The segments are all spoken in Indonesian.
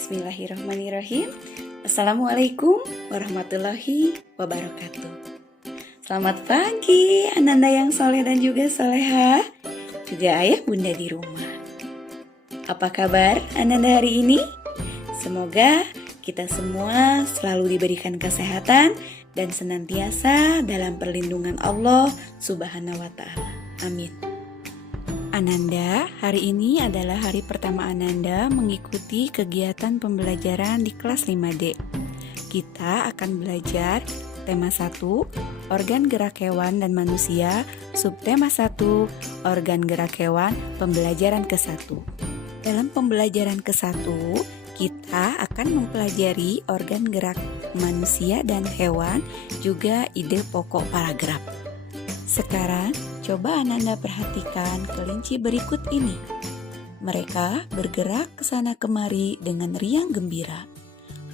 Bismillahirrahmanirrahim. Assalamualaikum warahmatullahi wabarakatuh. Selamat pagi Ananda yang soleh dan juga soleha, juga ayah bunda di rumah. Apa kabar Ananda hari ini? Semoga kita semua selalu diberikan kesehatan dan senantiasa dalam perlindungan Allah Subhanahu wa Ta'ala. Amin. Ananda, hari ini adalah hari pertama Ananda mengikuti kegiatan pembelajaran di kelas 5D. Kita akan belajar tema 1, organ gerak hewan dan manusia, subtema 1, organ gerak hewan, pembelajaran ke-1. Dalam pembelajaran ke-1, kita akan mempelajari organ gerak manusia dan hewan, juga ide pokok paragraf. Sekarang, coba Ananda perhatikan kelinci berikut ini. Mereka bergerak ke sana kemari dengan riang gembira.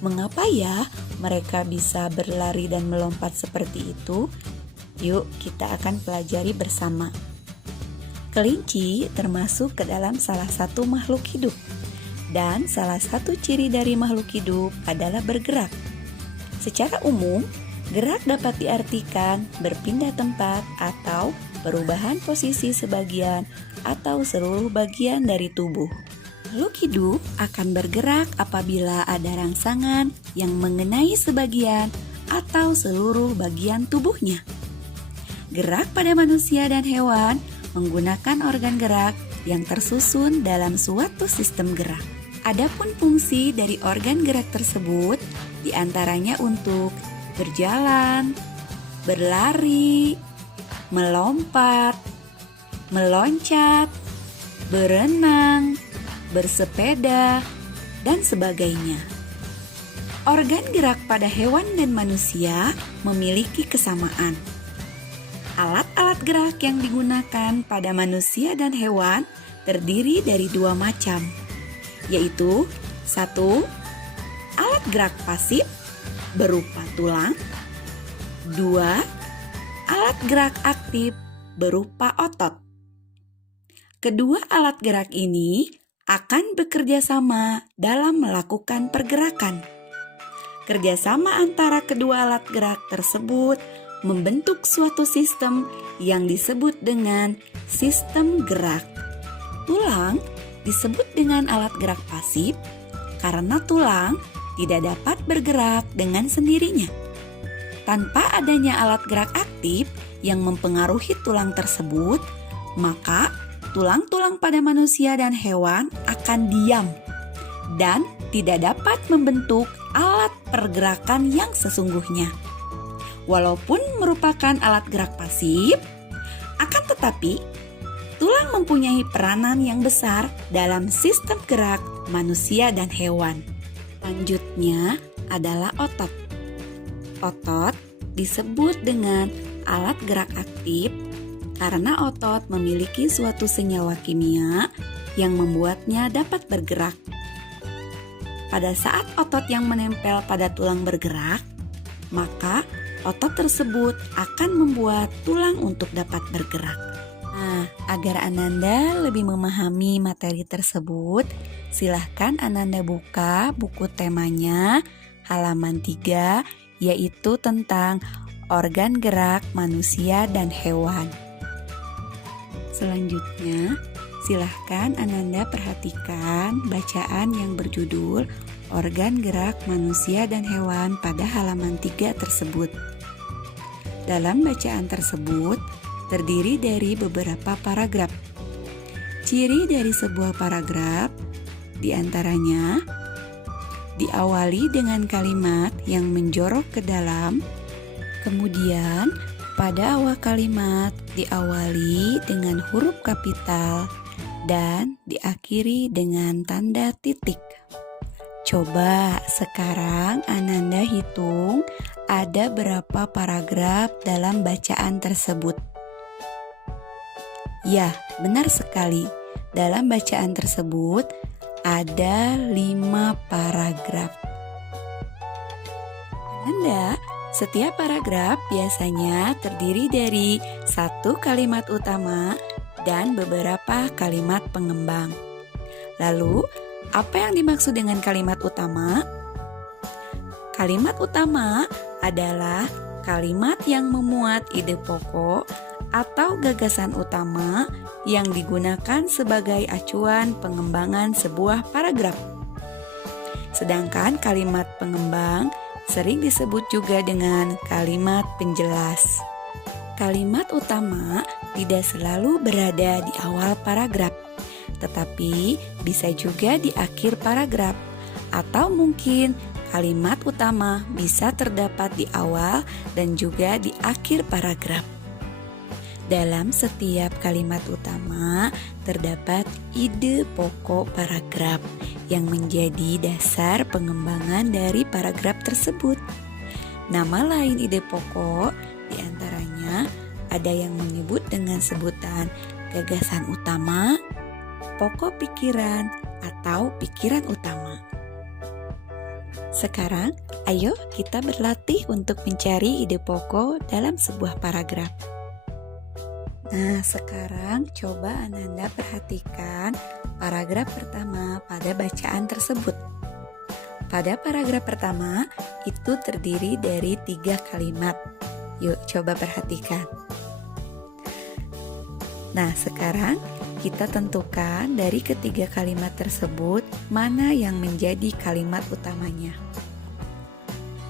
Mengapa ya mereka bisa berlari dan melompat seperti itu? Yuk kita akan pelajari bersama. Kelinci termasuk ke dalam salah satu makhluk hidup. Dan salah satu ciri dari makhluk hidup adalah bergerak. Secara umum, gerak dapat diartikan berpindah tempat atau perubahan posisi sebagian atau seluruh bagian dari tubuh. Makhluk hidup akan bergerak apabila ada rangsangan yang mengenai sebagian atau seluruh bagian tubuhnya. Gerak pada manusia dan hewan menggunakan organ gerak yang tersusun dalam suatu sistem gerak. Adapun fungsi dari organ gerak tersebut diantaranya untuk berjalan, berlari, melompat, meloncat, berenang, bersepeda, dan sebagainya. Organ gerak pada hewan dan manusia memiliki kesamaan. Alat-alat gerak yang digunakan pada manusia dan hewan terdiri dari 2 macam, yaitu 1. Alat gerak pasif berupa tulang. 2. Alat gerak aktif berupa otot. Kedua alat gerak ini akan bekerja sama dalam melakukan pergerakan. Kerjasama antara kedua alat gerak tersebut membentuk suatu sistem yang disebut dengan sistem gerak. Tulang disebut dengan alat gerak pasif karena tulang tidak dapat bergerak dengan sendirinya. Tanpa adanya alat gerak aktif yang mempengaruhi tulang tersebut, maka tulang-tulang pada manusia dan hewan akan diam dan tidak dapat membentuk alat pergerakan yang sesungguhnya. Walaupun merupakan alat gerak pasif, akan tetapi tulang mempunyai peranan yang besar dalam sistem gerak manusia dan hewan. Selanjutnya adalah otot. Otot disebut dengan alat gerak aktif karena otot memiliki suatu senyawa kimia yang membuatnya dapat bergerak. Pada saat otot yang menempel pada tulang bergerak, maka otot tersebut akan membuat tulang untuk dapat bergerak. Nah, agar Ananda lebih memahami materi tersebut, silahkan Ananda buka buku temanya halaman 3, yaitu tentang organ gerak manusia dan hewan. Selanjutnya, silahkan Ananda perhatikan bacaan yang berjudul organ gerak manusia dan hewan pada halaman 3 tersebut. Dalam bacaan tersebut, terdiri dari beberapa paragraf. Ciri dari sebuah paragraf diantaranya diawali dengan kalimat yang menjorok ke dalam, kemudian pada awal kalimat diawali dengan huruf kapital dan diakhiri dengan tanda titik. Coba sekarang Ananda hitung ada berapa paragraf dalam bacaan tersebut. Ya, benar sekali. Dalam bacaan tersebut ada 5 paragraf. Ananda, setiap paragraf biasanya terdiri dari 1 kalimat utama dan beberapa kalimat pengembang. Lalu, Apa yang dimaksud dengan kalimat utama? Kalimat utama adalah kalimat yang memuat ide pokok atau gagasan utama yang digunakan sebagai acuan pengembangan sebuah paragraf. Sedangkan kalimat pengembang sering disebut juga dengan kalimat penjelas. Kalimat utama tidak selalu berada di awal paragraf, tetapi bisa juga di akhir paragraf, atau mungkin kalimat utama bisa terdapat di awal dan juga di akhir paragraf. Dalam setiap kalimat utama terdapat ide pokok paragraf yang menjadi dasar pengembangan dari paragraf tersebut. Nama lain ide pokok diantaranya ada yang menyebut dengan sebutan gagasan utama, pokok pikiran, atau pikiran utama. Sekarang, ayo kita berlatih untuk mencari ide pokok dalam sebuah paragraf. Nah, sekarang coba Ananda perhatikan paragraf pertama pada bacaan tersebut. Pada paragraf pertama, itu terdiri dari 3 kalimat. Yuk, coba perhatikan. Nah, sekarang kita tentukan dari ketiga kalimat tersebut mana yang menjadi kalimat utamanya.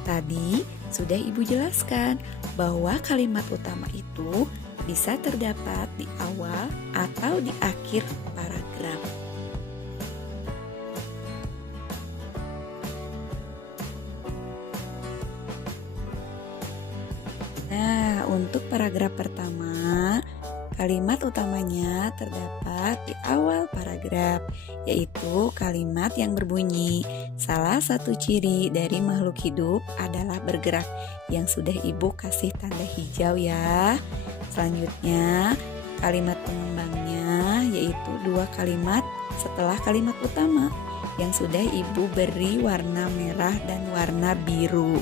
Tadi sudah Ibu jelaskan bahwa kalimat utama itu bisa terdapat di awal atau di akhir paragraf. Nah, untuk paragraf pertama, kalimat utamanya terdapat di awal paragraf, yaitu kalimat yang berbunyi, salah satu ciri dari makhluk hidup adalah bergerak, yang sudah Ibu kasih tanda hijau ya. Selanjutnya, kalimat pengembangnya yaitu 2 kalimat setelah kalimat utama yang sudah Ibu beri warna merah dan warna biru.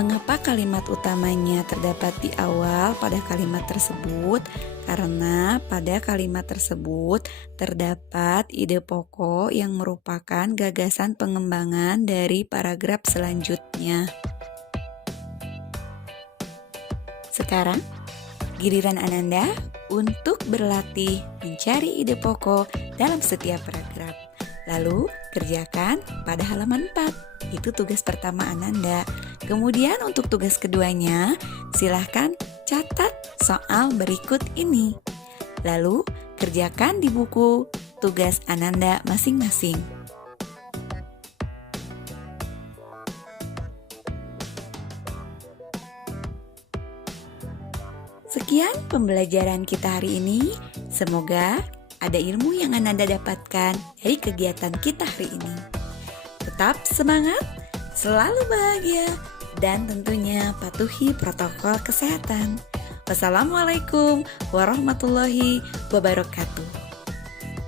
Mengapa kalimat utamanya terdapat di awal pada kalimat tersebut? Karena pada kalimat tersebut terdapat ide pokok yang merupakan gagasan pengembangan dari paragraf selanjutnya. Sekarang, giliran Ananda untuk berlatih mencari ide pokok dalam setiap paragraf. Lalu, kerjakan pada halaman 4. Itu tugas pertama Ananda. Kemudian untuk tugas keduanya, silahkan catat soal berikut ini. Lalu, kerjakan di buku tugas Ananda masing-masing. Sekian pembelajaran kita hari ini. Semoga ada ilmu yang Ananda dapatkan dari kegiatan kita hari ini. Tetap semangat, selalu bahagia, dan tentunya patuhi protokol kesehatan. Wassalamualaikum warahmatullahi wabarakatuh.